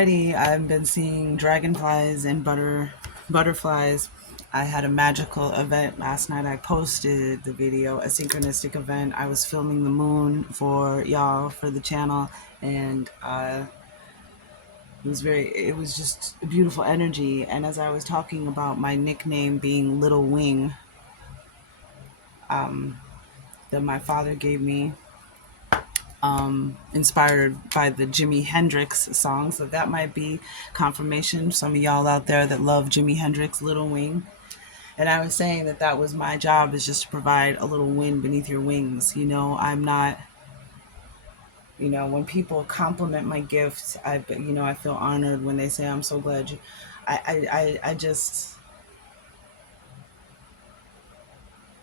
already I've been seeing dragonflies and butterflies. I had a magical event last night. I posted the video, a synchronistic event. I was filming the moon for y'all for the channel, and it was just a beautiful energy. And as I was talking about my nickname being Little Wing, that my father gave me, inspired by the Jimi Hendrix song. So that might be confirmation. Some of y'all out there that love Jimi Hendrix, Little Wing. And I was saying that that was my job, is just to provide a little wind beneath your wings. I'm not, when people compliment my gifts, I feel honored when they say, I'm so glad you, I just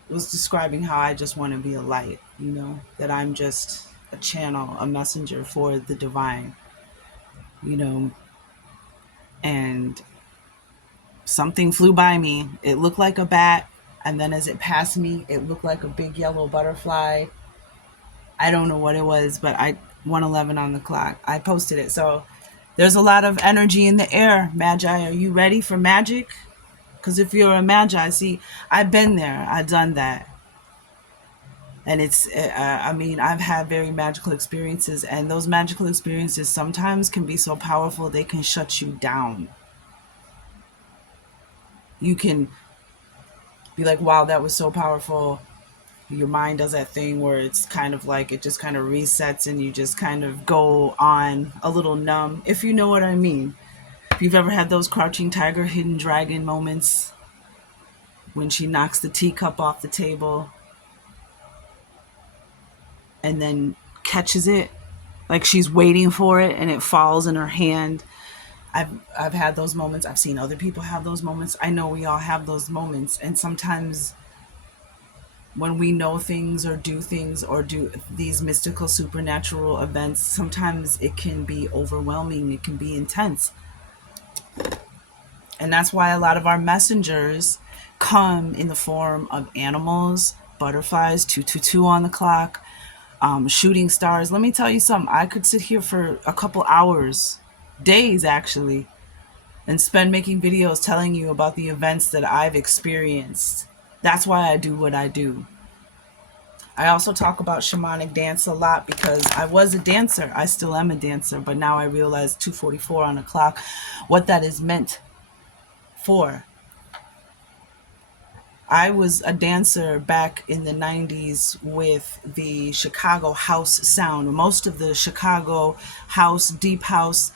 was describing how I just want to be a light, that I'm just a channel, a messenger for the divine, you know, and something flew by me. It looked like a bat, and then as it passed me, it looked like a big yellow butterfly. I don't know what it was, but 111 on the clock. I posted it. So there's a lot of energy in the air. Magi, are you ready for magic? Because if you're a magi, see, I've been there. I've done that. And I've had very magical experiences, and those magical experiences sometimes can be so powerful they can shut you down. You can be like, wow, that was so powerful. Your mind does that thing where it's kind of like it just kind of resets and you just kind of go on a little numb, if you know what I mean. If you've ever had those crouching tiger, hidden dragon moments when she knocks the teacup off the table and then catches it, like she's waiting for it and it falls in her hand. I've had those moments. I've seen other people have those moments. I know we all have those moments. And sometimes when we know things or do these mystical supernatural events, sometimes it can be overwhelming. It can be intense. And that's why a lot of our messengers come in the form of animals, butterflies, 222 on the clock, shooting stars. Let me tell you something. I could sit here for a couple hours, days actually, and spend making videos telling you about the events that I've experienced. That's why I do what I do. I also talk about shamanic dance a lot because I was a dancer. I still am a dancer, but now I realize 2:44 on the clock, what that is meant for. I was a dancer back in the 90s with the Chicago house sound. Most of the Chicago house, deep house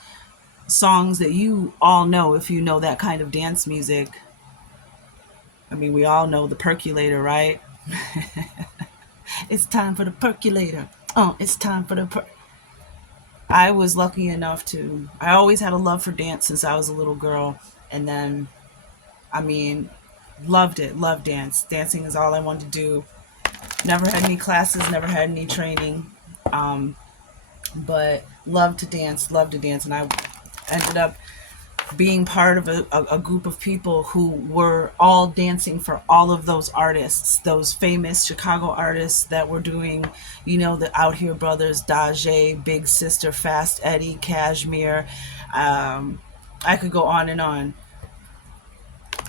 songs that you all know, if you know that kind of dance music. I mean, we all know the percolator, right? It's time for the percolator. Oh, it's time for the I was lucky enough I always had a love for dance since I was a little girl. And then, loved it, loved dance. Dancing is all I wanted to do. Never had any classes, never had any training. But loved to dance. And I ended up being part of a group of people who were all dancing for all of those artists, those famous Chicago artists that were doing, the Out Here Brothers, Daje, Big Sister, Fast Eddie, Cashmere. I could go on and on.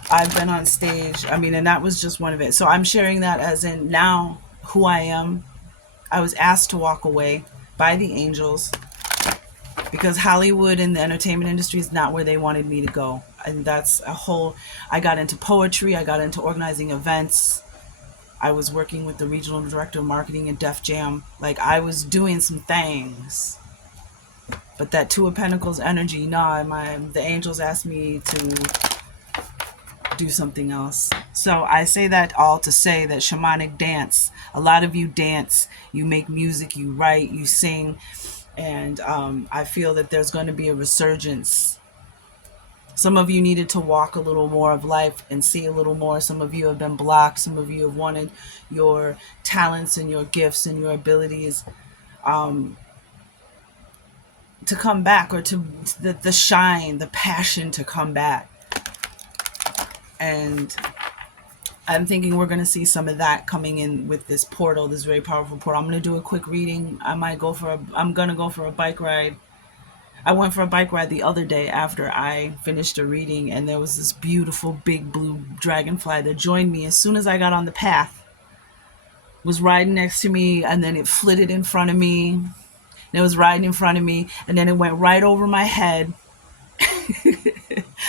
I've been on stage. And that was just one of it. So I'm sharing that as in now who I am. I was asked to walk away by the angels because Hollywood and the entertainment industry is not where they wanted me to go. And that's I got into poetry. I got into organizing events. I was working with the regional director of marketing at Def Jam. Like, I was doing some things. But that Two of Pentacles energy, the angels asked me to do something else. So I say that all to say that shamanic dance, a lot of you dance, you make music, you write, you sing, and I feel that there's going to be a resurgence. Some of you needed to walk a little more of life and see a little more. Some of you have been blocked. Some of you have wanted your talents and your gifts and your abilities to come back, or to the shine, the passion to come back. And I'm thinking we're going to see some of that coming in with this portal, this very powerful portal. I'm going to do a quick reading. I'm going to go for a bike ride. I went for a bike ride the other day after I finished a reading, and there was this beautiful big blue dragonfly that joined me as soon as I got on the path. Was riding next to me, and then it flitted in front of me. And it was riding in front of me, and then it went right over my head.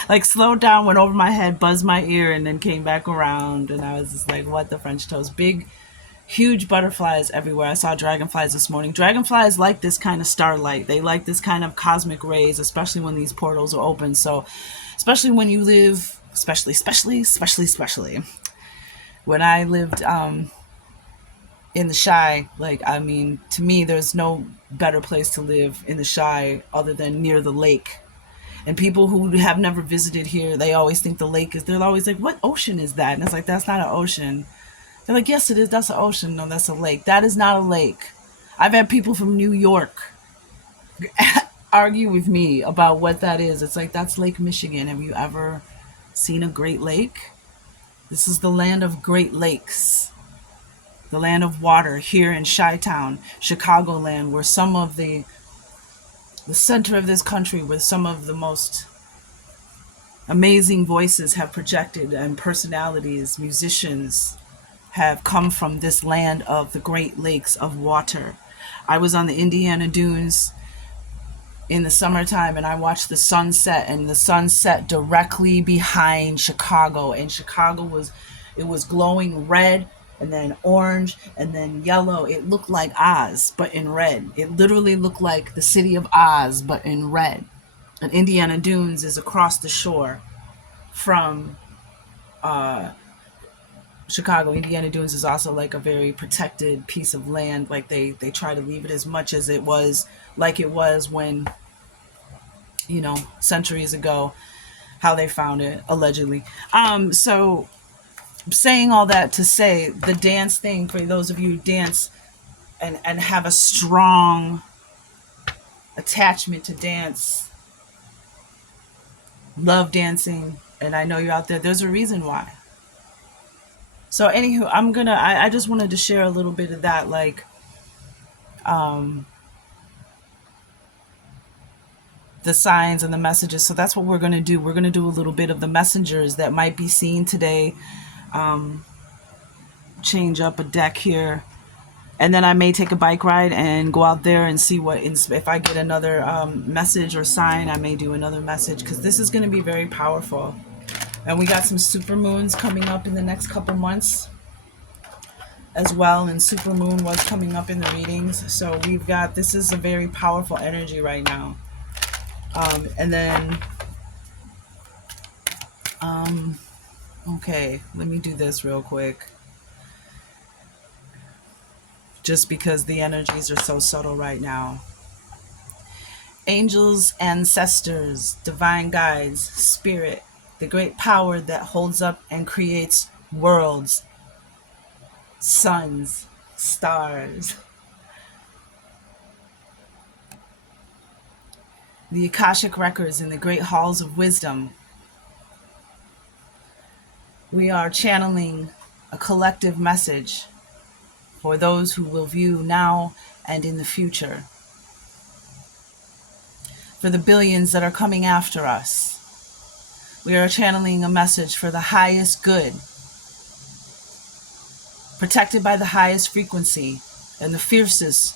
Like slowed down, went over my head, buzzed my ear, and then came back around. And I was just like, what the French toast? Big, huge butterflies everywhere. I saw dragonflies this morning. Dragonflies like this kind of starlight. They like this kind of cosmic rays, especially when these portals are open. So, especially when you live, especially when I lived in the Shy, like, I mean, to me, there's no better place to live in the Shy other than near the lake. And people who have never visited here, they always think the lake is, they're always like, what ocean is that? And it's like, that's not an ocean. They're like, yes, it is. That's an ocean. No, that's a lake. That is not a lake. I've had people from New York argue with me about what that is. It's like, that's Lake Michigan. Have you ever seen a Great Lake? This is the land of Great Lakes, the land of water here in Chi-Town, Chicagoland, where some of the center of this country, where some of the most amazing voices have projected and personalities, musicians, have come from this land of the Great Lakes of water. I was on the Indiana Dunes in the summertime, and I watched the sunset, and the sunset directly behind Chicago. And Chicago was glowing red, and then orange, and then yellow. It looked like Oz, but in red. It literally looked like the city of Oz, but in red. And Indiana Dunes is across the shore from Chicago. Indiana Dunes is also like a very protected piece of land. Like they try to leave it as much as it was like it was when, centuries ago, how they found it, allegedly. So saying all that to say, the dance thing, for those of you who dance and have a strong attachment to dance, love dancing, and I know you're out there, there's a reason why. So anywho, I just wanted to share a little bit of that, like, the signs and the messages. So that's what we're going to do. We're going to do a little bit of the messengers that might be seen today. Change up a deck here, and then I may take a bike ride and go out there and see if I get another message or sign. I may do another message, because this is going to be very powerful. And we got some super moons coming up in the next couple months as well, and super moon was coming up in the readings. So this is a very powerful energy right now. And then okay, let me do this real quick, just because the energies are so subtle right now. Angels, ancestors, divine guides, spirit, the great power that holds up and creates worlds, suns, stars. The Akashic records in the great halls of wisdom. We are channeling a collective message for those who will view now and in the future. For the billions that are coming after us, we are channeling a message for the highest good, protected by the highest frequency and the fiercest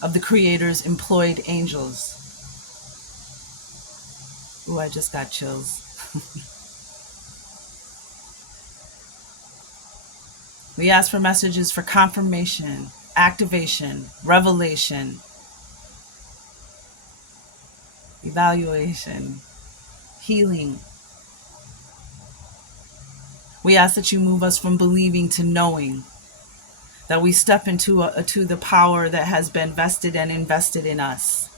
of the Creator's employed angels. Ooh, I just got chills. We ask for messages for confirmation, activation, revelation, evaluation, healing. We ask that you move us from believing to knowing, that we step into the power that has been vested and invested in us.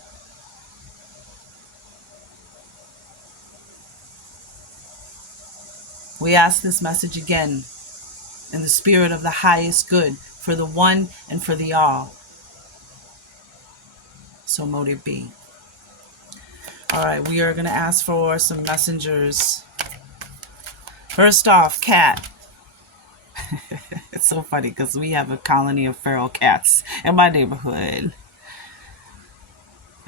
We ask this message again in the spirit of the highest good, for the one and for the all. So mote it be. All right, we are going to ask for some messengers. First off, cat. It's so funny because we have a colony of feral cats in my neighborhood.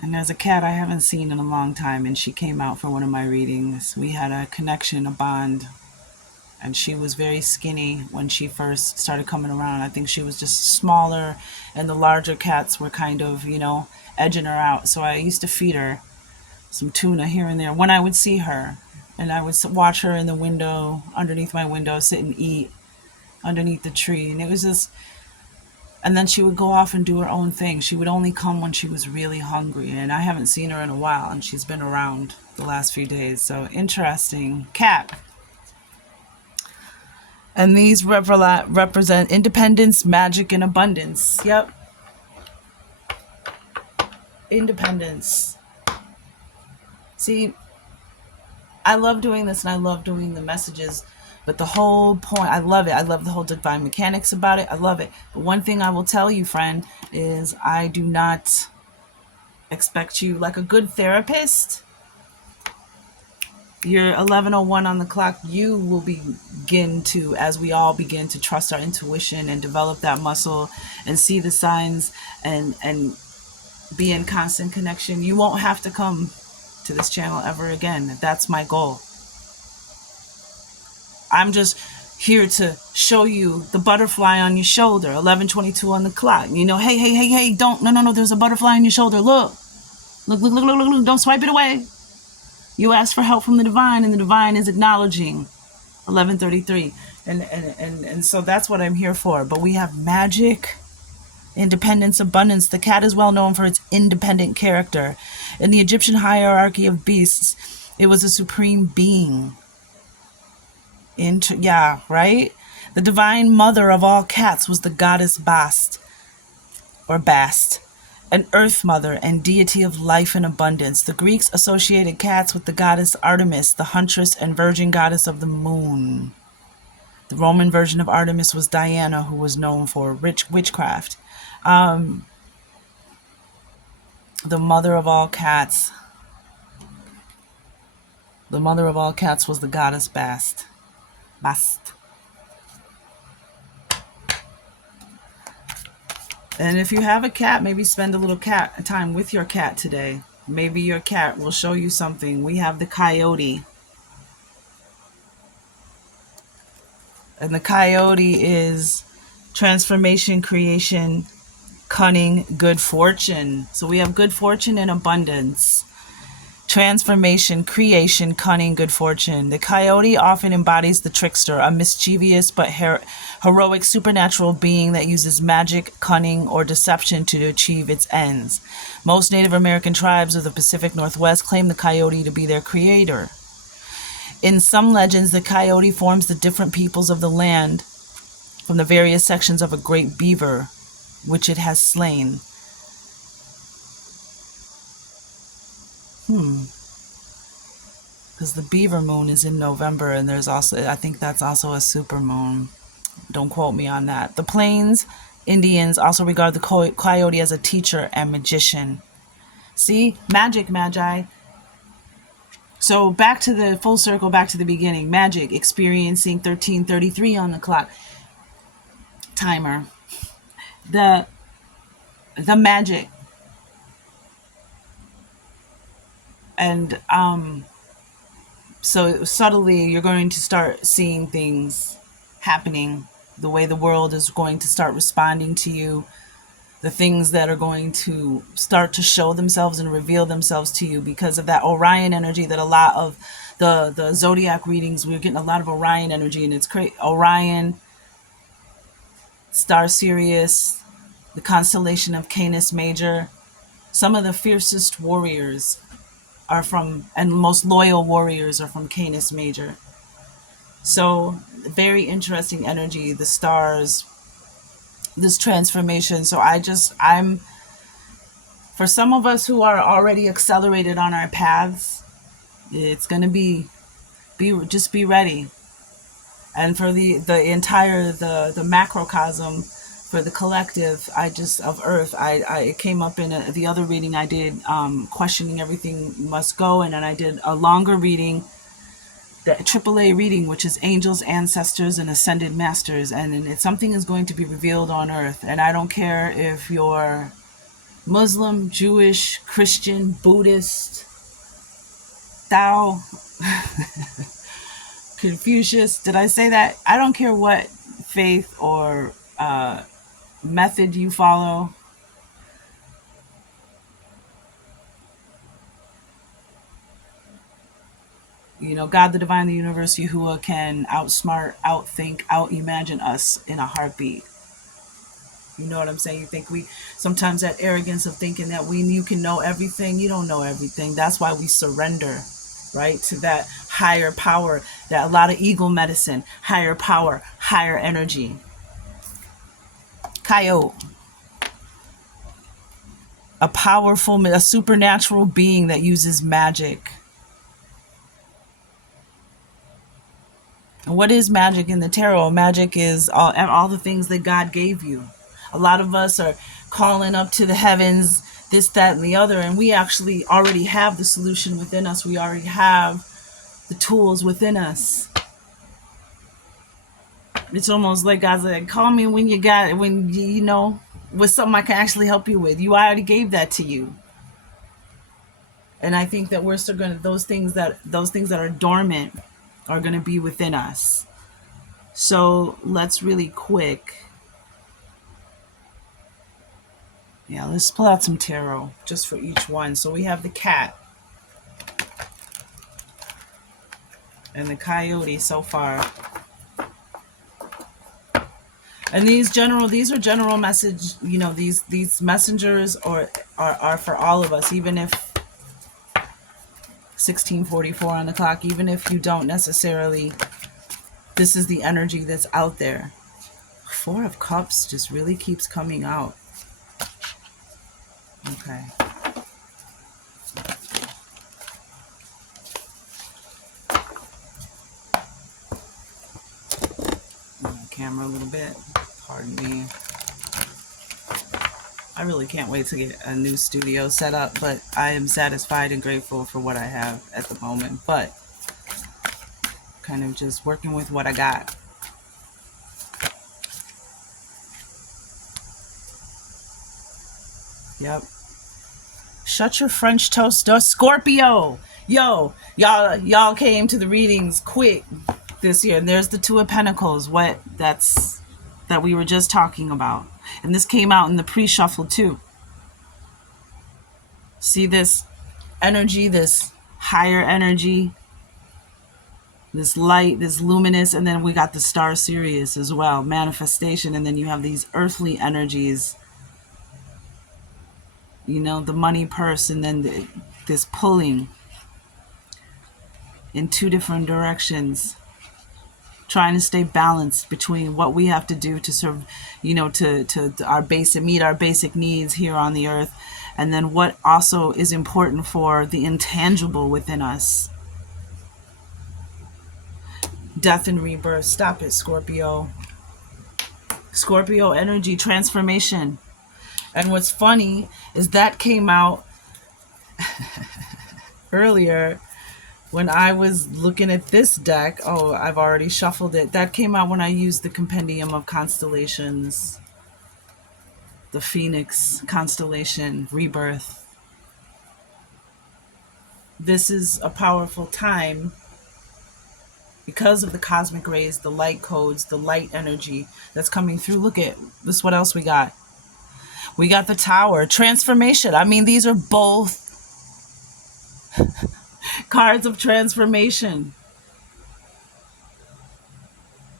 And there's a cat I haven't seen in a long time, and she came out for one of my readings. We had a connection, a bond, and she was very skinny when she first started coming around. I think she was just smaller, and the larger cats were kind of, edging her out. So I used to feed her some tuna here and there when I would see her. And I would watch her in the window, underneath my window, sit and eat underneath the tree. And it was just, and then she would go off and do her own thing. She would only come when she was really hungry. And I haven't seen her in a while, and she's been around the last few days. So interesting. Cat. And these represent independence, magic, and abundance. Yep. Independence. See, I love doing this, and I love doing the messages, but the whole point, I love it. I love the whole divine mechanics about it. I love it. But one thing I will tell you, friend, is I do not expect you, like a good therapist, you're 11:01 on the clock, you will begin to, as we all begin to trust our intuition and develop that muscle and see the signs and be in constant connection. You won't have to come to this channel ever again. That's my goal. I'm just here to show you the butterfly on your shoulder. 11:22 on the clock. Hey, don't, no, there's a butterfly on your shoulder. Look, don't swipe it away. You ask for help from the divine, and the divine is acknowledging. 11:33, and so that's what I'm here for. But we have magic, independence, abundance. The cat is well known for its independent character. In the Egyptian hierarchy of beasts, it was a supreme being. Right? The divine mother of all cats was the goddess Bast, an earth mother and deity of life and abundance. The Greeks associated cats with the goddess Artemis, the huntress and virgin goddess of the moon. The Roman version of Artemis was Diana, who was known for witchcraft. The mother of all cats. The mother of all cats was the goddess Bast. And if you have a cat, maybe spend a little cat time with your cat today. Maybe your cat will show you something. We have the coyote. And the coyote is transformation, creation, cunning, good fortune. So we have good fortune and abundance. Transformation, creation, cunning, good fortune. The coyote often embodies the trickster, a mischievous but heroic supernatural being that uses magic, cunning, or deception to achieve its ends. Most Native American tribes of the Pacific Northwest claim the coyote to be their creator. In some legends, the coyote forms the different peoples of the land from the various sections of a great beaver, which it has slain. Because the beaver moon is in November, and there's also, I think that's also a super moon. Don't quote me on that. The Plains Indians also regard the coyote as a teacher and magician. See? Magic, magi. So back to the full circle, back to the beginning. Magic, experiencing 13:33 on the clock. Timer. The magic. And so subtly you're going to start seeing things happening, the way the world is going to start responding to you, the things that are going to start to show themselves and reveal themselves to you because of that Orion energy. That a lot of the zodiac readings, we're getting a lot of Orion energy, and it's crazy. Orion, star Sirius, the constellation of Canis Major. Some of the fiercest warriors are from, and most loyal warriors are from Canis Major. So very interesting energy, the stars, this transformation. So I'm, for some of us who are already accelerated on our paths, it's going to just be ready. And for the entire, the macrocosm, for the collective, of Earth, I came up in the other reading I did, questioning everything must go, and then I did a longer reading, the AAA reading, which is angels, ancestors, and ascended masters, and something is going to be revealed on Earth. And I don't care if you're Muslim, Jewish, Christian, Buddhist, Tao, Confucius. Did I say that? I don't care what faith or method you follow. You know, God, the divine, the universe, Yahuwah can outsmart, outthink, out-imagine us in a heartbeat. You know what I'm saying? You think we sometimes that arrogance of thinking that you can know everything. You don't know everything. That's why we surrender, right, to that higher power. That a lot of ego medicine, higher power, higher energy. Coyote, a supernatural being that uses magic. And what is magic in the tarot? Magic is all the things that God gave you. A lot of us are calling up to the heavens, this, that, and the other, and we actually already have the solution within us. We already have the tools within us. It's almost like God's like, call me when you know, with something I can actually help you with. You already gave that to you. And I think that we're still going to, those things that are dormant are going to be within us. So let's really quick. Yeah, let's pull out some tarot just for each one. So we have the cat and the coyote so far. And these are general message, you know, these messengers are for all of us, even if 1644 on the clock, even if you don't necessarily, this is the energy that's out there. Four of Cups just really keeps coming out. Okay. Camera a little bit. Pardon me. I really can't wait to get a new studio set up, but I am satisfied and grateful for what I have at the moment. But kind of just working with what I got. Yep. Shut your French toast door, Scorpio. Yo, y'all came to the readings quick this year, and there's the Two of Pentacles. That we were just talking about, and this came out in the pre-shuffle too. See this energy, this higher energy, this light, this luminous, and then we got the star Sirius as well, manifestation, and then you have these earthly energies. You know, the money purse, and then this pulling in two different directions, trying to stay balanced between what we have to do to serve, you know, to meet our basic needs here on the earth, and then what also is important for the intangible within us. Death and rebirth. Stop it, Scorpio. Scorpio energy, transformation. And what's funny is that came out earlier when I was looking at this deck. Oh, I've already shuffled it. That came out when I used the Compendium of Constellations, the Phoenix constellation, rebirth. This is a powerful time because of the cosmic rays, the light codes, the light energy that's coming through. Look at this. What else we got? We got the Tower, transformation. I mean, these are both cards of transformation,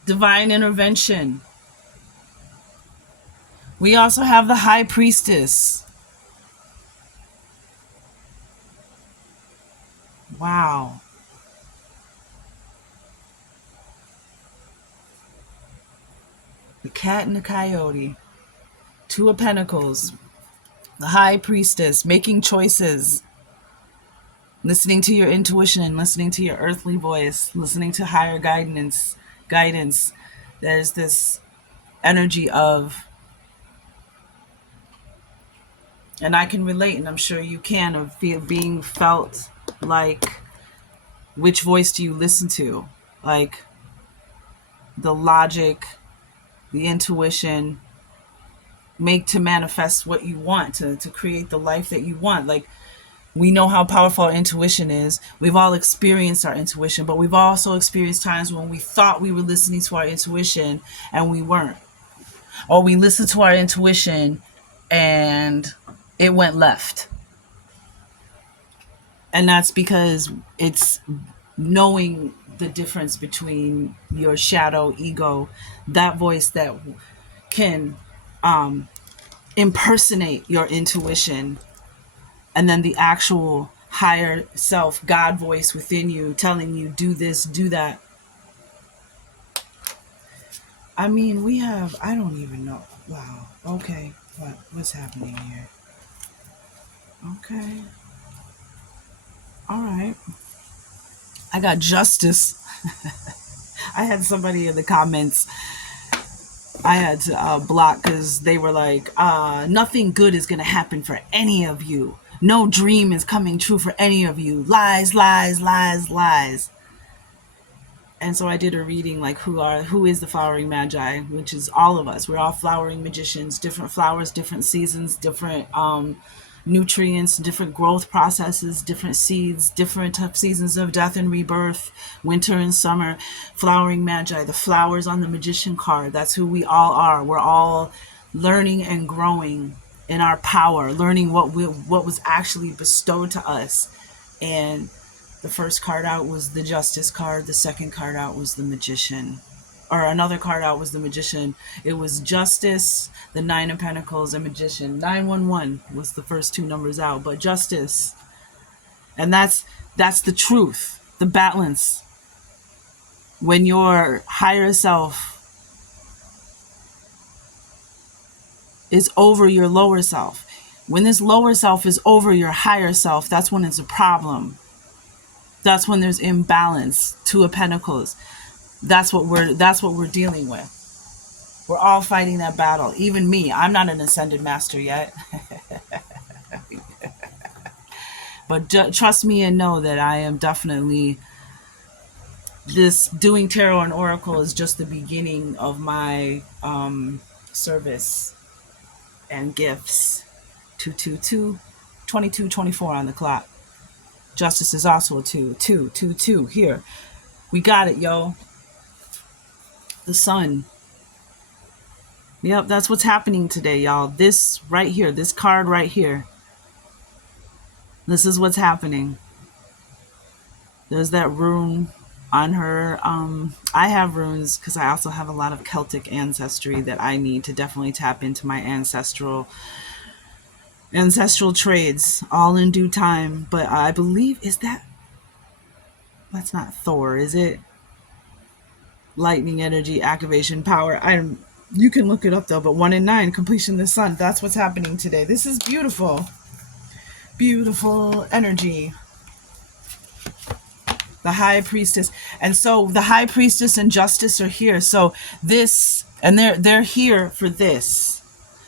divine intervention. We also have the High Priestess. Wow. The cat and the coyote. Two of Pentacles. The High Priestess, making choices. Listening to your intuition, listening to your earthly voice, listening to higher guidance. There's this energy of, and I can relate, and I'm sure you can, of being felt like, which voice do you listen to? Like the logic, the intuition, make to manifest what you want, to create the life that you want. Like, we know how powerful our intuition is. We've all experienced our intuition, but we've also experienced times when we thought we were listening to our intuition and we weren't. Or we listened to our intuition and it went left. And that's because it's knowing the difference between your shadow ego, that voice that can impersonate your intuition, and then the actual higher self, God voice within you telling you, do this, do that. I mean, we have, I don't even know. Wow. Okay. What's happening here? Okay. All right. I got justice. I had somebody in the comments I had to block because they were like, nothing good is going to happen for any of you. No dream is coming true for any of you. Lies, lies, lies, lies. And so I did a reading like who is the flowering magi, which is all of us. We're all flowering magicians, different flowers, different seasons, different nutrients, different growth processes, different seeds, different seasons of death and rebirth, winter and summer. Flowering magi, the flowers on the magician card. That's who we all are. We're all learning and growing in our power, learning what was actually bestowed to us. And the first card out was the Justice card. The second card out was the Magician. Or another card out was the Magician. It was Justice, the Nine of Pentacles, and Magician. 911 was the first two numbers out, but Justice. And that's the truth, the balance. When your higher self is over your lower self. When this lower self is over your higher self, that's when it's a problem. That's when there's imbalance. Two of Pentacles. That's what we're dealing with. We're all fighting that battle. Even me. I'm not an ascended master yet. But trust me and know that I am definitely, this doing tarot and oracle is just the beginning of my service and gifts. 222, 22, 24 on the clock. Justice is also a 2, 2, 2, 2. Here. We got it, yo. The sun. Yep, that's what's happening today, y'all. This right here, this card right here. This is what's happening. There's that rune on her. I have runes because I also have a lot of Celtic ancestry that I need to definitely tap into my ancestral trades, all in due time. But I believe, that's not Thor, is it? Lightning energy, activation, power. You can look it up though, but 1 in 9, completion of the sun. That's what's happening today. This is beautiful. Beautiful energy. The high priestess. And so the high priestess and justice are here. So this, and they're here for this,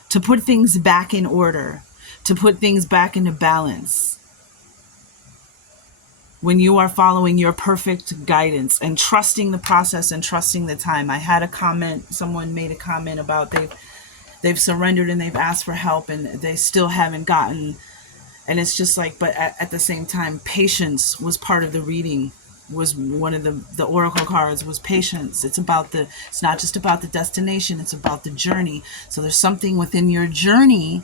to put things back in order, to put things back into balance. When you are following your perfect guidance and trusting the process and trusting the time. I had a comment, someone made a comment about they've surrendered and they've asked for help and they still haven't gotten. And it's just like, but at the same time, patience was part of the reading, was one of the oracle cards was patience. It's not just about the destination, it's about the journey. So there's something within your journey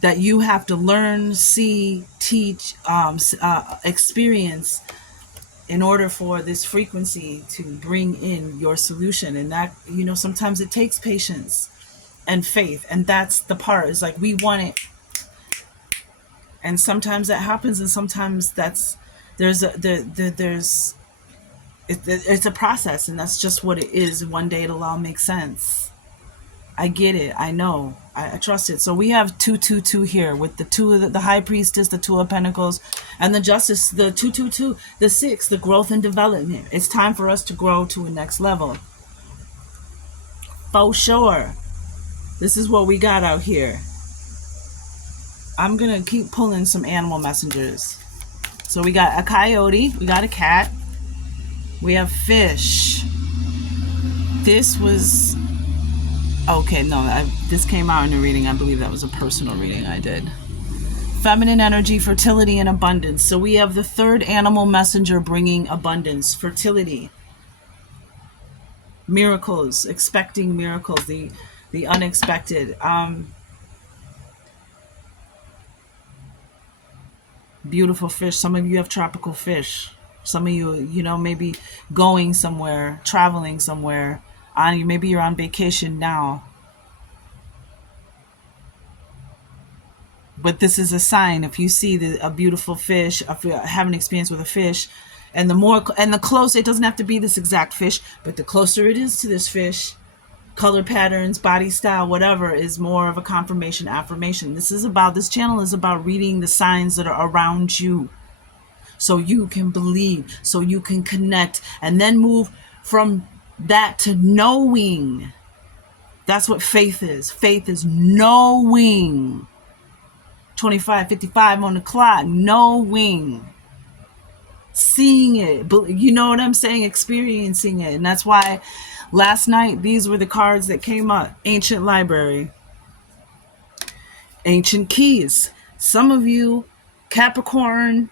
that you have to learn, see, teach, experience in order for this frequency to bring in your solution. And that, sometimes it takes patience and faith. And that's the part. It's like we want it. And sometimes that happens, and sometimes it's a process, and that's just what it is. One day it'll all make sense. I get it. I know. I trust it. So we have 222 here with the two of the high priestess, the 2 of Pentacles, and the justice, the 222, the 6, the growth and development. It's time for us to grow to a next level. For sure. This is what we got out here. I'm going to keep pulling some animal messengers. So we got a coyote. We got a cat. We have fish. This was Okay, no, this came out in a reading. I believe that was a personal reading I did. Feminine energy, fertility, and abundance. So we have the third animal messenger bringing abundance, fertility, miracles, expecting miracles, the unexpected. Beautiful fish. Some of you have tropical fish. Some of you, maybe going somewhere, traveling somewhere. Maybe you're on vacation now. But this is a sign. If you see a beautiful fish, if you have an experience with a fish, and the closer, it doesn't have to be this exact fish, but the closer it is to this fish, color patterns, body style, whatever, is more of a confirmation, affirmation. This channel is about reading the signs that are around you, so you can believe, so you can connect, and then move from that to knowing. That's what faith is. Faith is knowing. 25:55 on the clock, knowing, seeing it, but you know what I'm saying, experiencing it. And that's why last night these were the cards that came up. Ancient library, ancient keys. Some of you, Capricorn,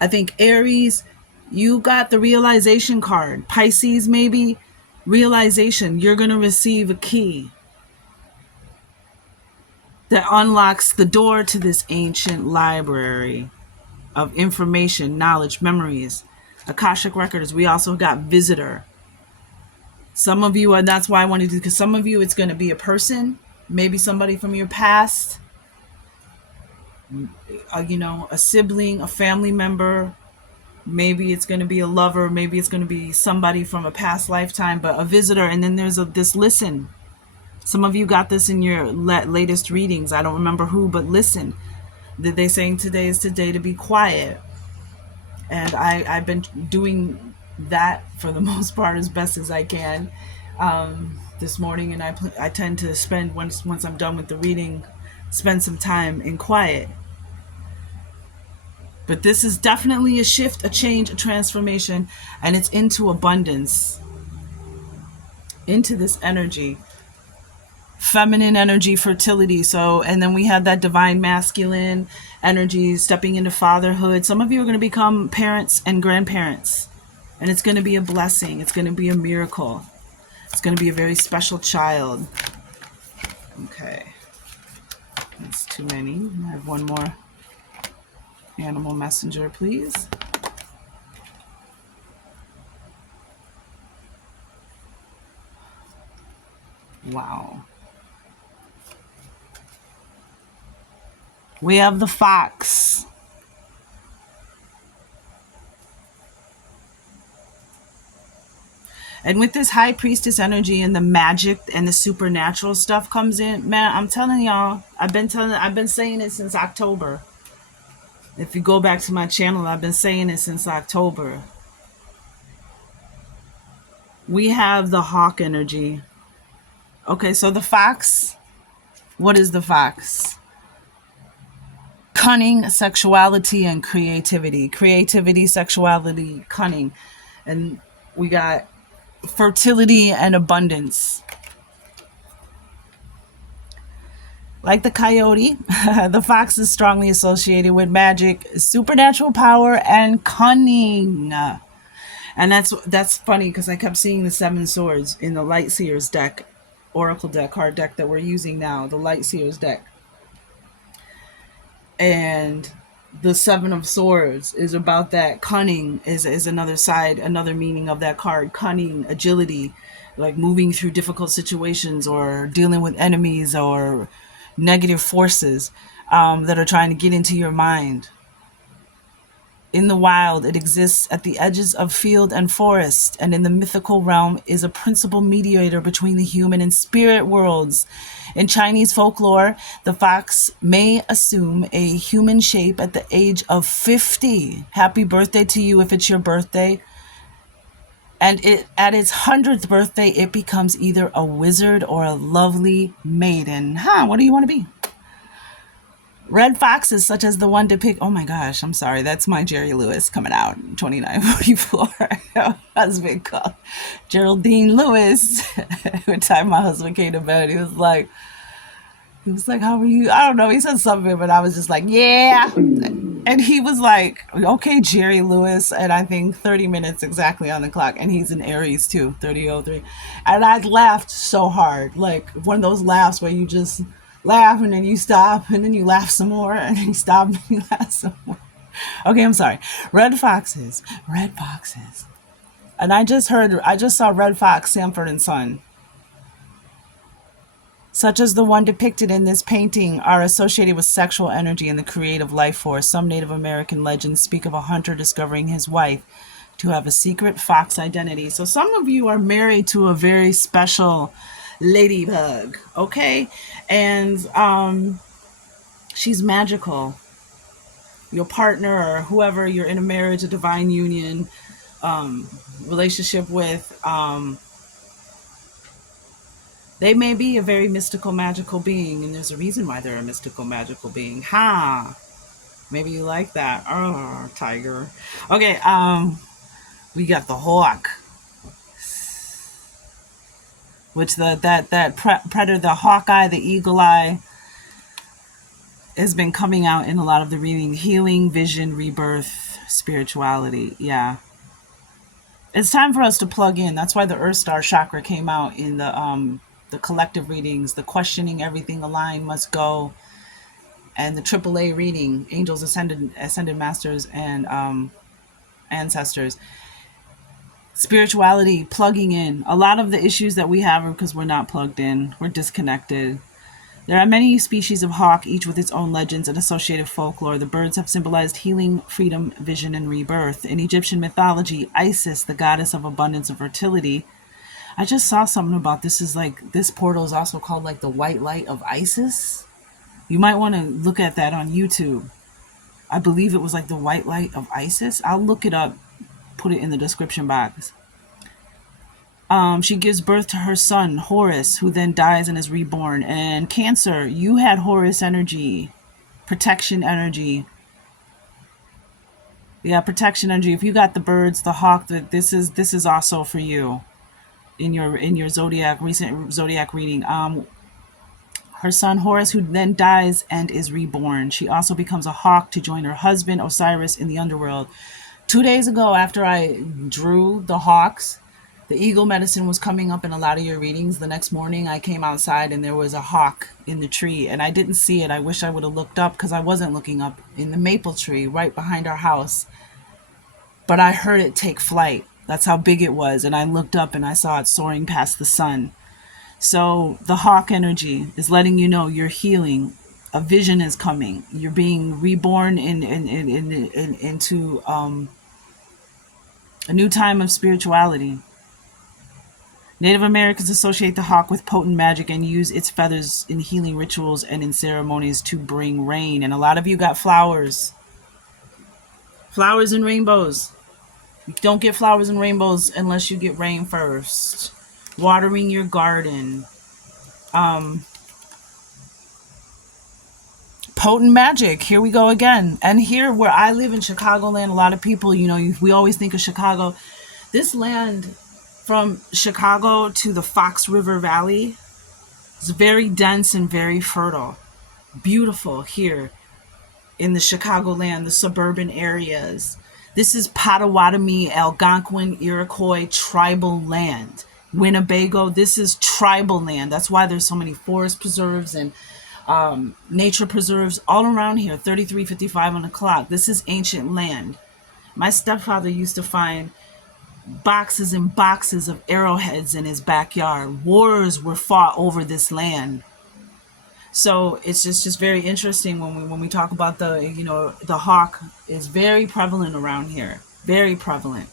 I think Aries, you got the realization card. Pisces, maybe realization. You're going to receive a key that unlocks the door to this ancient library of information, knowledge, memories. Akashic records. We also got visitor. Some of you, and that's why I wanted to, because some of you, it's going to be a person, maybe somebody from your past, a sibling, a family member. Maybe it's going to be a lover. Maybe it's going to be somebody from a past lifetime, but a visitor. And then there's this listen. Some of you got this in your latest readings. I don't remember who, but listen. They're saying today is today to be quiet. And I've been doing that for the most part as best as I can this morning. And I tend to spend, once I'm done with the reading, spend some time in quiet. But this is definitely a shift, a change, a transformation, and it's into abundance, into this energy. Feminine energy, fertility. So, and then we have that divine masculine energy, stepping into fatherhood. Some of you are going to become parents and grandparents, and it's going to be a blessing. It's going to be a miracle. It's going to be a very special child. Okay. That's too many. I have one more animal messenger, please. Wow. We have the fox. And with this high priestess energy and the magic and the supernatural stuff comes in, man, I'm telling y'all, I've been saying it since October. If you go back to my channel, I've been saying it since October. We have the hawk energy. Okay, so the fox, what is the fox? Cunning, sexuality, and creativity. Creativity, sexuality, cunning. And we got fertility and abundance. Like the coyote, the fox is strongly associated with magic, supernatural power, and cunning. And that's funny because I kept seeing the 7 swords in the Light Seers deck, Oracle deck, card deck that we're using now, the Light Seers deck. And the 7 of swords is about that. Cunning is another side, another meaning of that card. Cunning, agility, like moving through difficult situations or dealing with enemies or negative forces that are trying to get into your mind. In the wild, it exists at the edges of field and forest, and in the mythical realm is a principal mediator between the human and spirit worlds. In Chinese folklore, the fox may assume a human shape at the age of 50. Happy birthday to you if it's your birthday. And at its 100th birthday, it becomes either a wizard or a lovely maiden. What do you want to be? Red foxes, such as the one depict. Oh my gosh, I'm sorry. That's my Jerry Lewis coming out 2944. Husband called Geraldine Lewis. Every time my husband came to bed, he was like, how are you? I don't know. He said something, but I was just like, yeah. And he was like, okay, Jerry Lewis. And I think 30 minutes exactly on the clock. And he's in Aries too, 3003. And I laughed so hard. Like one of those laughs where you just laugh and then you stop and then you laugh some more and then you stop and you laugh some more. Okay, I'm sorry. Red foxes. Red foxes. And I just saw Red Fox, Sanford and Son, such as the one depicted in this painting, are associated with sexual energy and the creative life force. Some Native American legends speak of a hunter discovering his wife to have a secret fox identity. So some of you are married to a very special ladybug, okay? And she's magical. Your partner or whoever you're in a marriage, a divine union, relationship with, they may be a very mystical, magical being, and there's a reason why they're a mystical, magical being. Ha! Maybe you like that. Oh, tiger. Okay, we got the hawk, which predator, the hawkeye, the eagle eye, has been coming out in a lot of the reading. Healing, vision, rebirth, spirituality. Yeah. It's time for us to plug in. That's why the Earth Star chakra came out in the collective readings, the questioning everything, align, must go, and the AAA reading, angels, ascended masters, and ancestors. Spirituality, plugging in. A lot of the issues that we have are because we're not plugged in. We're disconnected. There are many species of hawk, each with its own legends and associated folklore. The birds have symbolized healing, freedom, vision, and rebirth. In Egyptian mythology, Isis, the goddess of abundance and fertility. I just saw something about this. Is like this portal is also called like the white light of Isis. You might want to look at that on YouTube. I believe it was like the white light of Isis. I'll look it up, put it in the description box. She gives birth to her son, Horus, who then dies and is reborn. And Cancer, you had Horus energy, protection energy. Yeah, protection energy. If you got the birds, the hawk, this is also for you in your recent zodiac reading. Her son Horus, who then dies and is reborn. She also becomes a hawk to join her husband Osiris in the underworld. 2 days ago, after I drew the hawks, the eagle medicine was coming up in a lot of your readings. The next morning I came outside and there was a hawk in the tree and I didn't see it. I wish I would have looked up because I wasn't looking up, in the maple tree right behind our house. But I heard it take flight. That's how big it was. And I looked up and I saw it soaring past the sun. So the hawk energy is letting you know you're healing. A vision is coming. You're being reborn into a new time of spirituality. Native Americans associate the hawk with potent magic and use its feathers in healing rituals and in ceremonies to bring rain. And a lot of you got flowers. Flowers and rainbows. You don't get flowers and rainbows unless you get rain first. Watering your garden. Potent magic. Here we go again. And here where I live in Chicagoland, a lot of people, we always think of Chicago. This land from Chicago to the Fox River Valley is very dense and very fertile. Beautiful here in the Chicagoland, the suburban areas. This is Potawatomi, Algonquin, Iroquois tribal land. Winnebago, this is tribal land. That's why there's so many forest preserves and nature preserves all around here. 3355 on the clock. This is ancient land. My stepfather used to find boxes and boxes of arrowheads in his backyard. Wars were fought over this land. So it's just very interesting when we talk about the hawk is very prevalent around here. Very prevalent.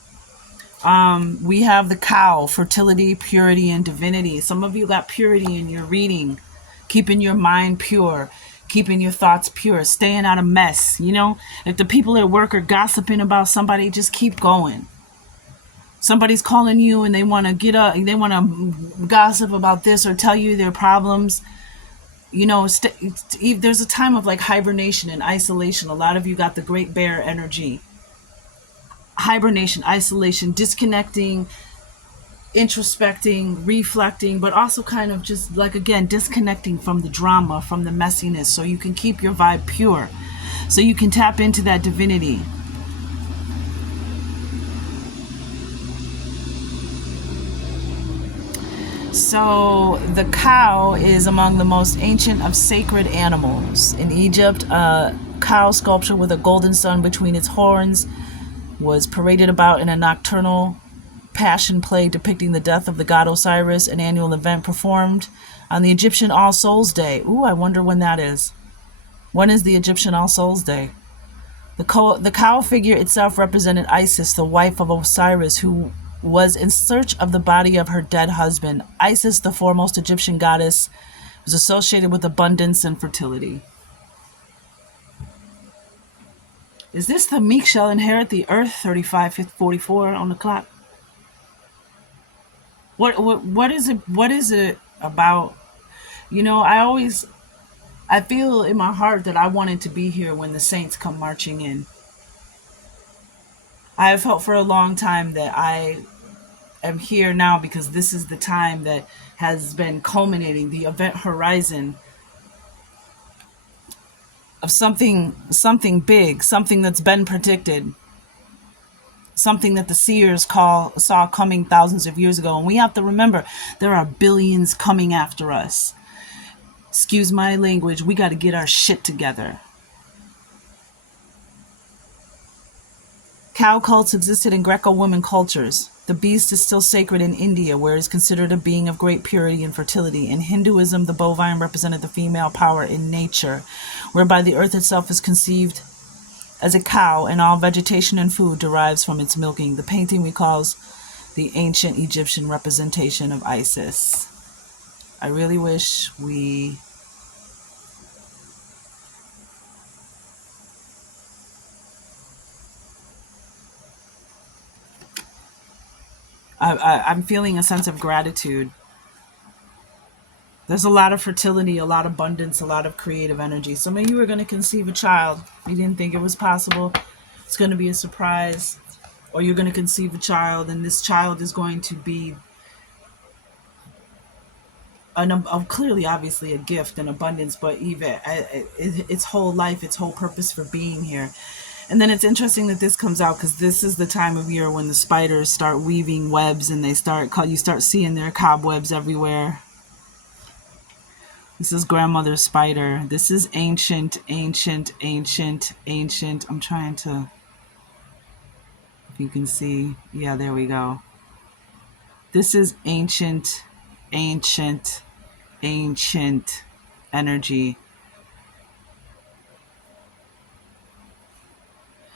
We have the cow, fertility, purity, and divinity. Some of you got purity in your reading, keeping your mind pure, keeping your thoughts pure, staying out of mess. If the people at work are gossiping about somebody, just keep going. Somebody's calling you and they want to get up, they want to gossip about this or tell you their problems. there's a time of like hibernation and isolation. A lot of you got the great bear energy. Hibernation, isolation, disconnecting, introspecting, reflecting, but also kind of just like, again, disconnecting from the drama, from the messiness, so you can keep your vibe pure, so you can tap into that divinity. So the cow is among the most ancient of sacred animals. In Egypt, a cow sculpture with a golden sun between its horns was paraded about in a nocturnal passion play depicting the death of the god Osiris, an annual event performed on the Egyptian All Souls Day. Ooh, I wonder when that is. When is the Egyptian All Souls Day? The cow figure itself represented Isis, the wife of Osiris, who was in search of the body of her dead husband. Isis, the foremost Egyptian goddess, was associated with abundance and fertility. Is this the meek shall inherit the earth? 35:44 on the clock. What is it? What is it about? I feel in my heart that I wanted to be here when the saints come marching in. I have felt for a long time that I am here now because this is the time that has been culminating, the event horizon of something big, something that's been predicted, something that the seers saw coming thousands of years ago. And we have to remember there are billions coming after us. Excuse my language, we got to get our shit together. Cow cults existed in Greco-Roman cultures. The beast is still sacred in India, where it is considered a being of great purity and fertility. In Hinduism, the bovine represented the female power in nature, whereby the earth itself is conceived as a cow, and all vegetation and food derives from its milking. The painting recalls the ancient Egyptian representation of Isis. I really wish I'm feeling a sense of gratitude. There's a lot of fertility, a lot of abundance, a lot of creative energy. Some of you are going to conceive a child. You didn't think it was possible. It's going to be a surprise. Or you're going to conceive a child, and this child is going to be clearly, obviously, a gift and abundance, but even its whole life, its whole purpose for being here. And then it's interesting that this comes out because this is the time of year when the spiders start weaving webs, and you start seeing their cobwebs everywhere. This is grandmother's spider. This is ancient. I'm trying to, if you can see. Yeah, there we go. This is ancient energy.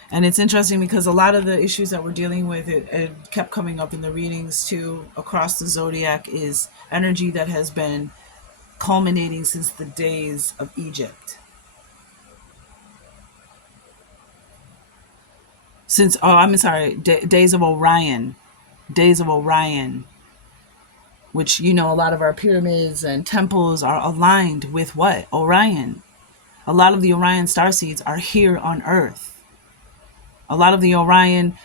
And it's interesting because a lot of the issues that we're dealing with, it kept coming up in the readings too, across the zodiac, is energy that has been culminating since the days of Egypt. Days of Orion. Days of Orion. Which, a lot of our pyramids and temples are aligned with what? Orion. A lot of the Orion starseeds are here on Earth. A lot of the Orion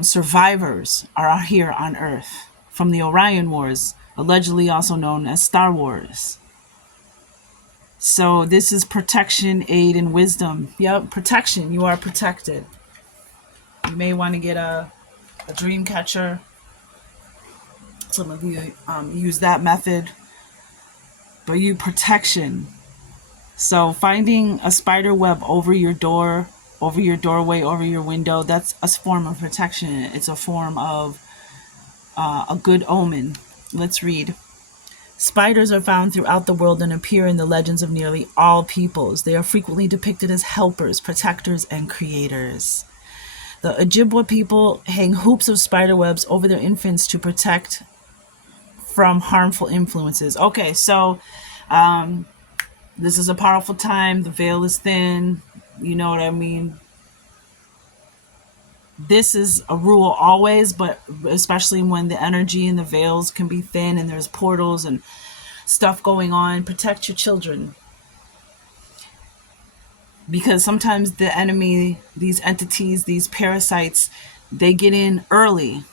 survivors are here on Earth from the Orion Wars, allegedly also known as Star Wars. So this is protection, aid, and wisdom. Yep, protection. You are protected. You may want to get a dream catcher. Some of you use that method. But protection. So finding a spider web over your door, over your doorway, over your window, that's a form of protection. It's a form of a good omen. Let's read. Spiders are found throughout the world and appear in the legends of nearly all peoples. They are frequently depicted as helpers, protectors, and creators. The Ojibwa people hang hoops of spider webs over their infants to protect from harmful influences. Okay, so this is a powerful time. The veil is thin. You know what I mean? This is a rule always, but especially when the energy in the veils can be thin and there's portals and stuff going on. Protect your children. because sometimes the enemy, these entities, these parasites, they get in early.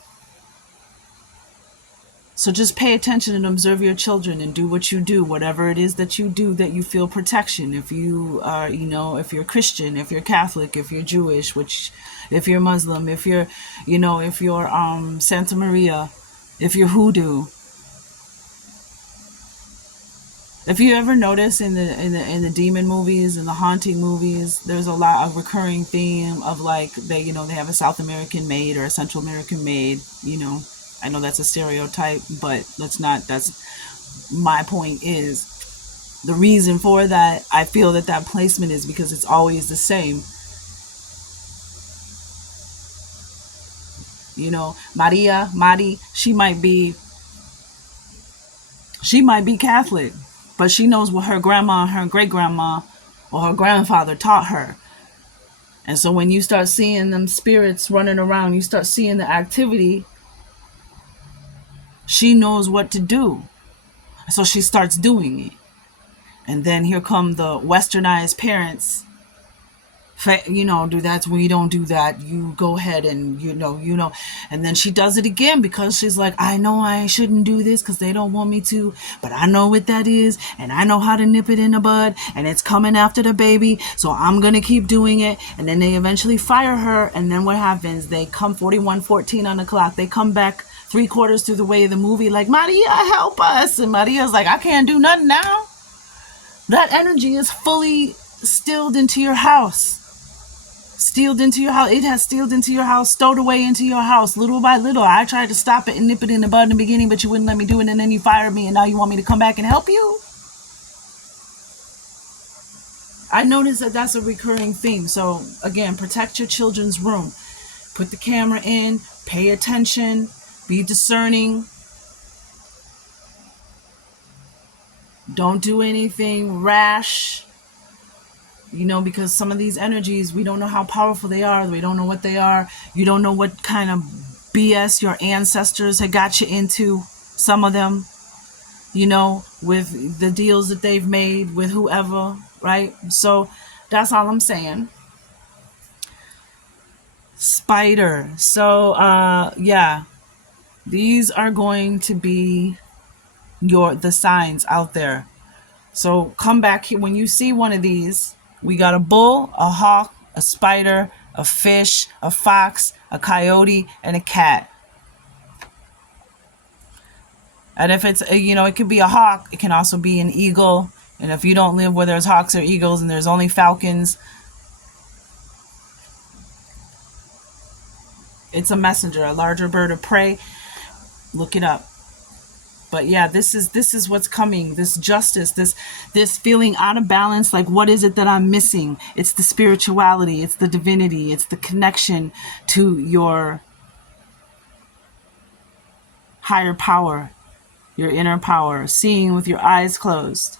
So just pay attention and observe your children and do what you do, whatever it is that you do that you feel protection. If you are, if you're Christian, if you're Catholic, if you're Jewish, which, if you're Muslim, if you're, if you're Santa Maria, if you're Hoodoo. If you ever notice in the demon movies and the haunting movies, there's a lot of recurring theme of like they have a South American maid or a Central American maid. I know that's a stereotype, but let's not. That's my point. Is the reason for that? I feel that placement is because it's always the same. Mari, she might be Catholic, but she knows what her grandma, her great grandma, or her grandfather taught her. And so when you start seeing them spirits running around, you start seeing the activity, she knows what to do. So she starts doing it. And then here come the westernized parents. Do that. We don't do that. You go ahead and and then she does it again because she's like, I know I shouldn't do this because they don't want me to, but I know what that is and I know how to nip it in the bud and it's coming after the baby, so I'm gonna keep doing it. And then they eventually fire her, and then what happens? They come 41:14 on the clock. They come back 3/4 through the way of the movie like, Maria, help us. And Maria's like, I can't do nothing now. That energy is fully stilled into your house. It has stealed into your house, stowed away into your house, little by little. I tried to stop it and nip it in the bud in the beginning, but you wouldn't let me do it, and then you fired me, and now you want me to come back and help you? I noticed that that's a recurring theme. So again, protect your children's room. Put the camera in, pay attention, be discerning. Don't do anything rash. Because some of these energies, we don't know how powerful they are. We don't know what they are. You don't know what kind of BS your ancestors had got you into. Some of them, with the deals that they've made with whoever, right? So that's all I'm saying. Spider. So, yeah, these are going to be the signs out there. So come back here when you see one of these. We got a bull, a hawk, a spider, a fish, a fox, a coyote, and a cat. And if it's, it could be a hawk. It can also be an eagle. And if you don't live where there's hawks or eagles and there's only falcons, it's a messenger, a larger bird of prey. Look it up. But yeah, this is what's coming. This justice, this feeling out of balance. Like, what is it that I'm missing? It's the spirituality. It's the divinity. It's the connection to your higher power, your inner power. Seeing with your eyes closed.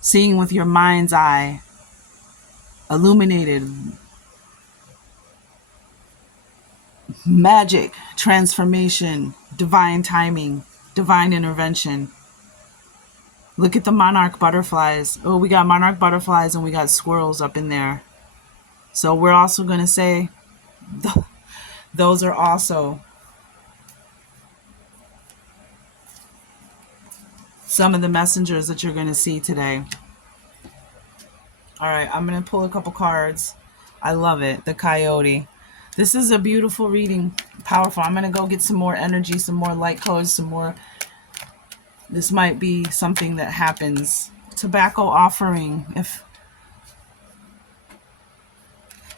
Seeing with your mind's eye. Illuminated. Magic, transformation, divine timing, divine intervention. Look at the monarch butterflies. Oh, we got monarch butterflies and we got squirrels up in there. So we're also going to say those are also some of the messengers that you're going to see today. All right, I'm going to pull a couple cards. I love it. The coyote. This is a beautiful reading. Powerful. I'm going to go get some more energy, some more light codes, some more. This might be something that happens. Tobacco offering. If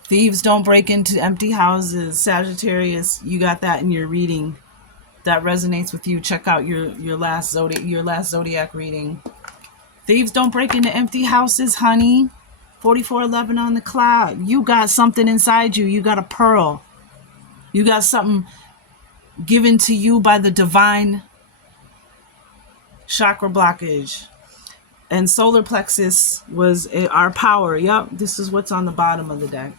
thieves don't break into empty houses, Sagittarius, you got that in your reading. That resonates with you. Check out your last zodiac reading. Thieves don't break into empty houses, honey. 4411 on the cloud. You got something inside you. You got a pearl. You got something given to you by the divine chakra blockage. And solar plexus was our power. Yep, this is what's on the bottom of the deck.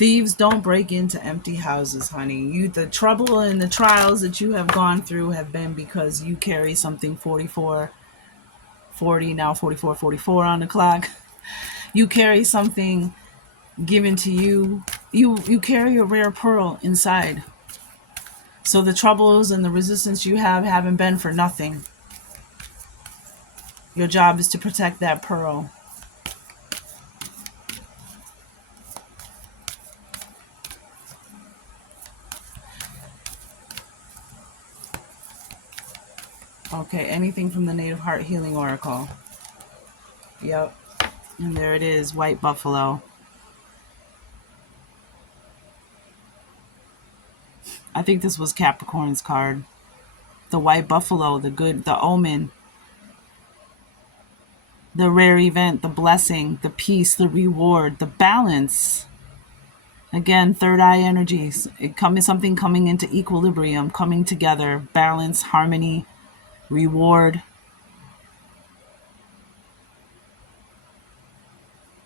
Thieves don't break into empty houses, honey. The trouble and the trials that you have gone through have been because you carry something 44, 40, now 44, 44 on the clock. You carry something given to you. You carry a rare pearl inside. So the troubles and the resistance you have haven't been for nothing. Your job is to protect that pearl. Okay, anything from the Native Heart Healing Oracle. Yep. And there it is, White Buffalo. I think this was Capricorn's card. The White Buffalo, the good, the omen, the rare event, the blessing, the peace, the reward, the balance. Again, third eye energies. Something coming into equilibrium, coming together, balance, harmony, reward,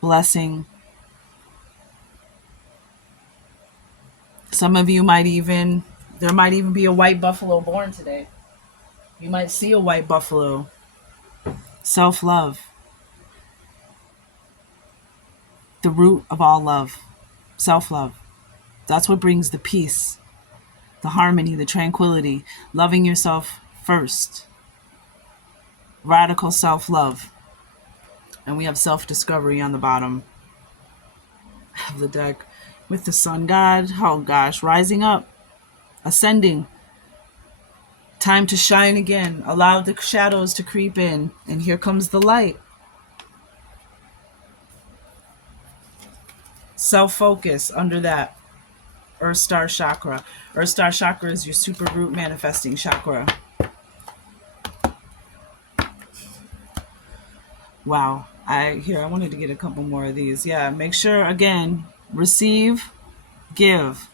blessing. Some of you there might even be a white buffalo born today. You might see a white buffalo. Self-love. The root of all love. Self-love. That's what brings the peace, the harmony, the tranquility. Loving yourself first. Radical self-love. And we have self-discovery on the bottom of the deck with the sun god. Oh gosh, rising up, ascending. Time to shine again. Allow the shadows to creep in. And here comes the light. Self-focus under that. Earth Star Chakra. Earth Star Chakra is your super root manifesting chakra. Wow. I wanted to get a couple more of these. Yeah, make sure, again, receive, give.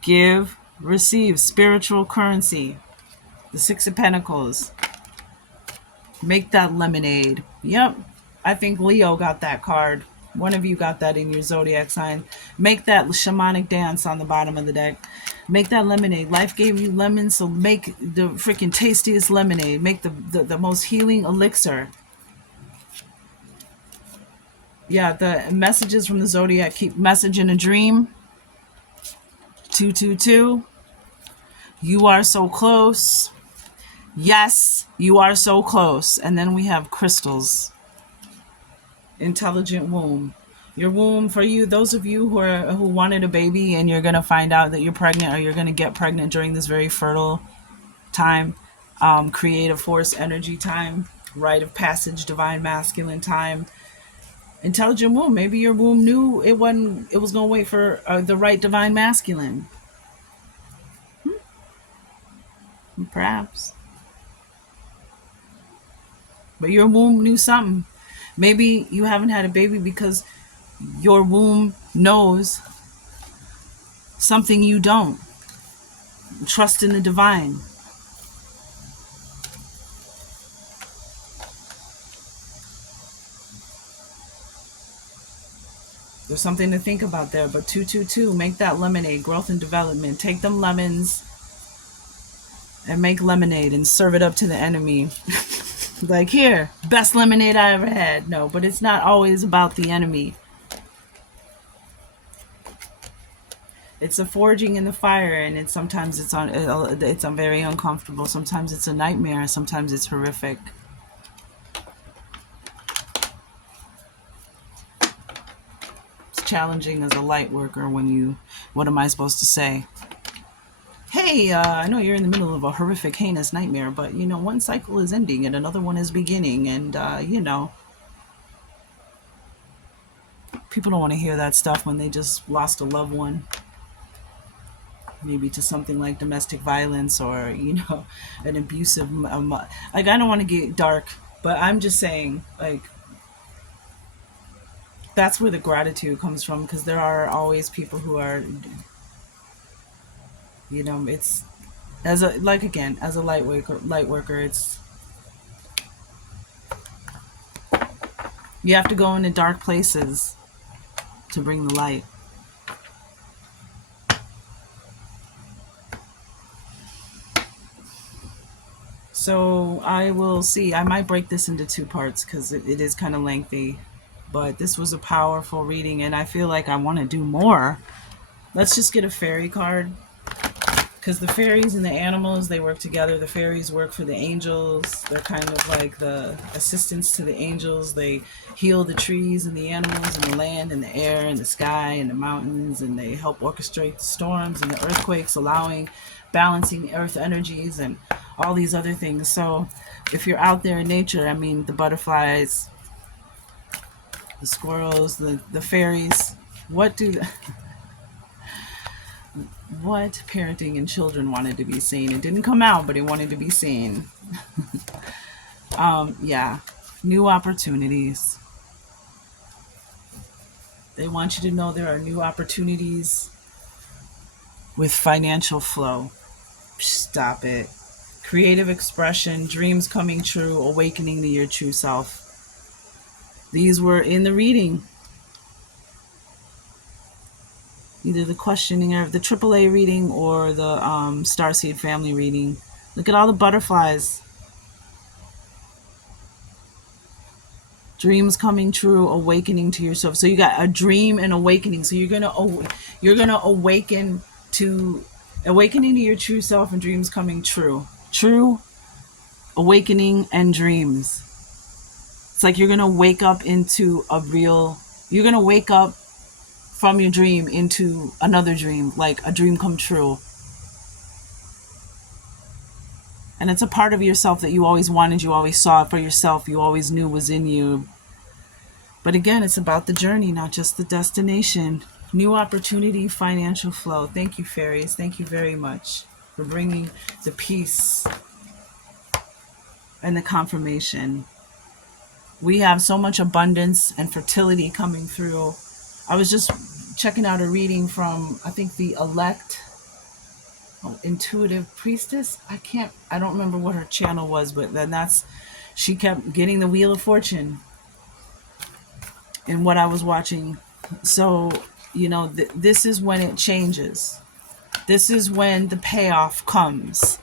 Give, receive. Spiritual currency. The Six of Pentacles. Make that lemonade. Yep. I think Leo got that card. One of you got that in your zodiac sign. Make that shamanic dance on the bottom of the deck. Make that lemonade. Life gave you lemons, so make the freaking tastiest lemonade. Make the most healing elixir. Yeah, the messages from the zodiac keep message in a dream. 222. You are so close. Yes, you are so close. And then we have crystals. Intelligent womb. Your womb, for you, those of you who wanted a baby and you're going to find out that you're pregnant or you're going to get pregnant during this very fertile time, creative force energy time, rite of passage, divine masculine time, intelligent womb. Maybe your womb knew it was going to wait for the right divine masculine. Perhaps. But your womb knew something. Maybe you haven't had a baby because your womb knows something you don't. Trust in the divine. There's something to think about there. But 222, make that lemonade. Growth and development. Take them lemons and make lemonade and serve it up to the enemy. Like, here, best lemonade I ever had. No, but it's not always about the enemy. It's a forging in the fire, and sometimes it's very uncomfortable. Sometimes it's a nightmare. Sometimes it's horrific. It's challenging as a light worker what am I supposed to say? Hey, I know you're in the middle of a horrific, heinous nightmare, but, one cycle is ending and another one is beginning, and, people don't want to hear that stuff when they just lost a loved one. Maybe to something like domestic violence or, an abusive... I don't want to get dark, but I'm just saying, that's where the gratitude comes from, because there are always people who are... it's as a light worker, it's, you have to go into dark places to bring the light. So I will see. I might break this into two parts because it is kind of lengthy. But this was a powerful reading, and I feel like I want to do more. Let's just get a fairy card, because the fairies and the animals, they work together. The fairies work for the angels. They're kind of like the assistants to the angels. They heal the trees and the animals and the land and the air and the sky and the mountains, and they help orchestrate the storms and the earthquakes, allowing balancing earth energies and all these other things. So if you're out there in nature, I mean, the butterflies, the squirrels, the fairies, what do the, what parenting and children wanted to be seen? It didn't come out, but it wanted to be seen. Yeah, new opportunities. They want you to know there are new opportunities with financial flow. Stop it. Creative expression, dreams coming true, awakening to your true self. These were in the reading. Either the questioning or the AAA reading or the Starseed family reading. Look at all the butterflies. Dreams coming true, awakening to yourself. So you got a dream and awakening. So you're gonna awakening to your true self and dreams coming true. True awakening and dreams. It's like you're gonna wake up into you're gonna wake up from your dream into another dream, like a dream come true. And it's a part of yourself that you always wanted, you always saw it for yourself, you always knew was in you. But again, it's about the journey, not just the destination. New opportunity, financial flow. Thank you, fairies. Thank you very much for bringing the peace and the confirmation. We have so much abundance and fertility coming through. I was just checking out a reading from, I think, the elect intuitive priestess. I don't remember what her channel was, but then she kept getting the Wheel of Fortune in what I was watching. So, this is when it changes. This is when the payoff comes.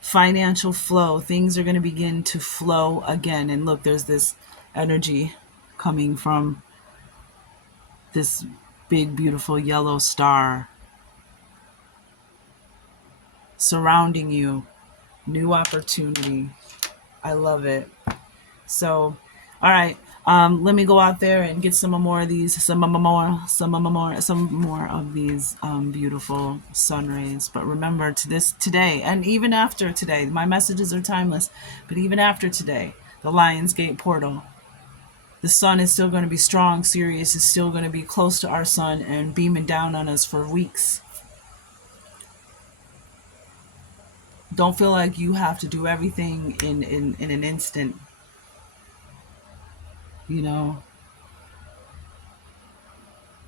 Financial flow. Things are going to begin to flow again. And look, there's this energy coming from this big, beautiful yellow star surrounding you. New opportunity. I love it. So, all right. Let me go out there and get some more of these, some more of these beautiful sun rays. But remember, today, and even after today, my messages are timeless. But even after today, the Lion's Gate portal, the sun is still going to be strong. Sirius is still going to be close to our sun and beaming down on us for weeks. Don't feel like you have to do everything in an instant.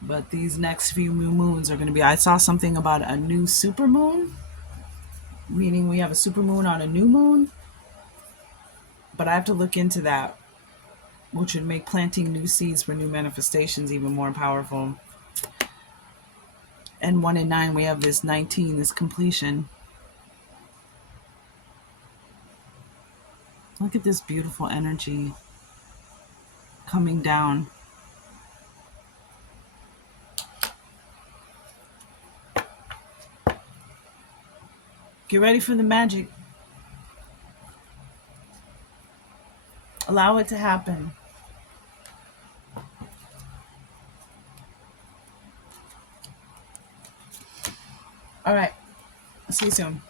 But these next few new moons are going to be, I saw something about a new supermoon, meaning we have a supermoon on a new moon. But I have to look into that, which would make planting new seeds for new manifestations even more powerful. And 1 in 9, we have this 19, this completion. Look at this beautiful energy coming down. Get ready for the magic. Allow it to happen. All right. See you soon.